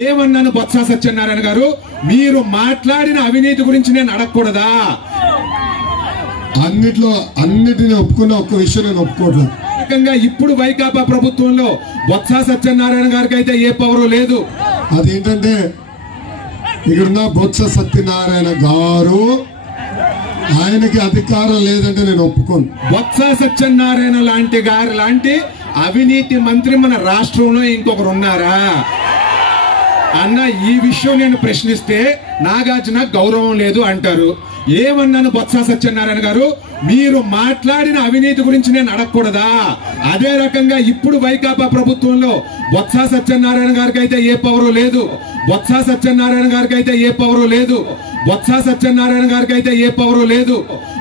ఏమన్నాను బొత్స సత్యనారాయణ గారు, మీరు మాట్లాడిన అవినీతి గురించి నేను అడగకూడదా? అన్నిటిని ఒప్పుకున్న ఒక్క విషయం నేను ఒప్పుకోవట్లేదు. ఇప్పుడు వైకాపా ప్రభుత్వంలో బొత్స సత్యనారాయణ గారికి అయితే ఏ పవరు లేదు. అదేంటంటే ఇక్కడున్న బొత్స సత్యనారాయణ గారు ఆయనకి అధికారం లేదంటే నేను ఒప్పుకోను. బొత్స సత్యనారాయణ లాంటి అవినీతి మంత్రి మన రాష్ట్రంలో ఇంకొకరు ఉన్నారా అన్న ఈ విషయం నేను ప్రశ్నిస్తే నాగార్జున గౌరవం లేదు అంటారు. ఏమన్నాను బొత్స సత్యనారాయణ గారు, మీరు మాట్లాడిన అవినీతి గురించి నేను అడగకూడదా? అదే రకంగా ఇప్పుడు వైకాపా ప్రభుత్వంలో బొత్స సత్యనారాయణ గారికి అయితే ఏ పవరు లేదు. బొత్స సత్యనారాయణ గారికి అయితే ఏ పవరు లేదు. బొత్స సత్యనారాయణ గారికి అయితే ఏ పవరు లేదు.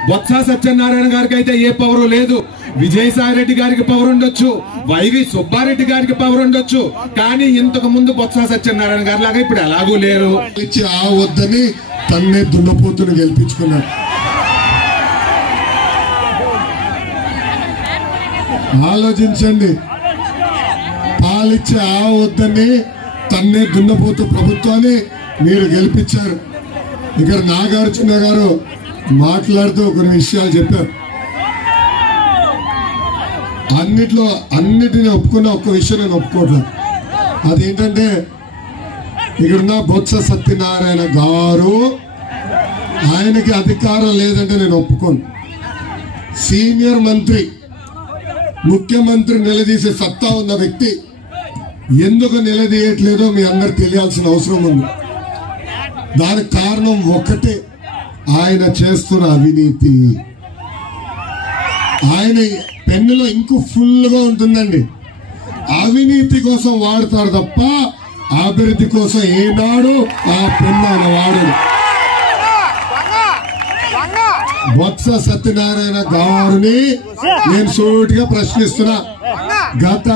బొత్స సత్యనారాయణ గారికి అయితే ఏ పవరు లేదు. విజయసాయి రెడ్డి గారికి పవర్ ఉండొచ్చు, వైవి సుబ్బారెడ్డి గారికి పవర్ ఉండొచ్చు, కానీ ఇంతకు ముందు బొత్స సత్యనారాయణ గారి లాగా ఇప్పుడు ఎలాగూ లేరు. వద్దని తన్నే దున్నపోతును గెలిపించుకున్నాడు. ఆలోచించండి, పాలిచ్చే వద్దని తన్నే దున్నపోతు ప్రభుత్వాన్ని మీరు గెలిపించారు. ఇక్కడ నాగార్జున గారు మాట్లాడుతూ కొన్ని విషయాలు చెప్పారు. అన్నిటిని ఒప్పుకున్న ఒక్క విషయం నేను ఒప్పుకోవట్లేదు. అదేంటంటే ఇక్కడున్న బొత్స సత్యనారాయణ గారు ఆయనకి అధికారం లేదంటే నేను ఒప్పుకోను. సీనియర్ మంత్రి, ముఖ్యమంత్రి నిలదీసే సత్తా ఉన్న వ్యక్తి ఎందుకు నిలదీయట్లేదో మీ అందరు తెలియాల్సిన అవసరం ఉంది. దానికి కారణం ఒకటే, ఆయన చేస్తున్న అవినీతి. ఆయన పెన్నులో ఇంకు ఫుల్గా ఉంటుందండి. అవినీతి కోసం వాడతారు తప్ప అభివృద్ధి కోసం ఏనాడు ఆ పెన్ను ఆయన వాడదు. బొత్స సత్యనారాయణ గారిని నేను సూటిగా ప్రశ్నిస్తున్నా. గత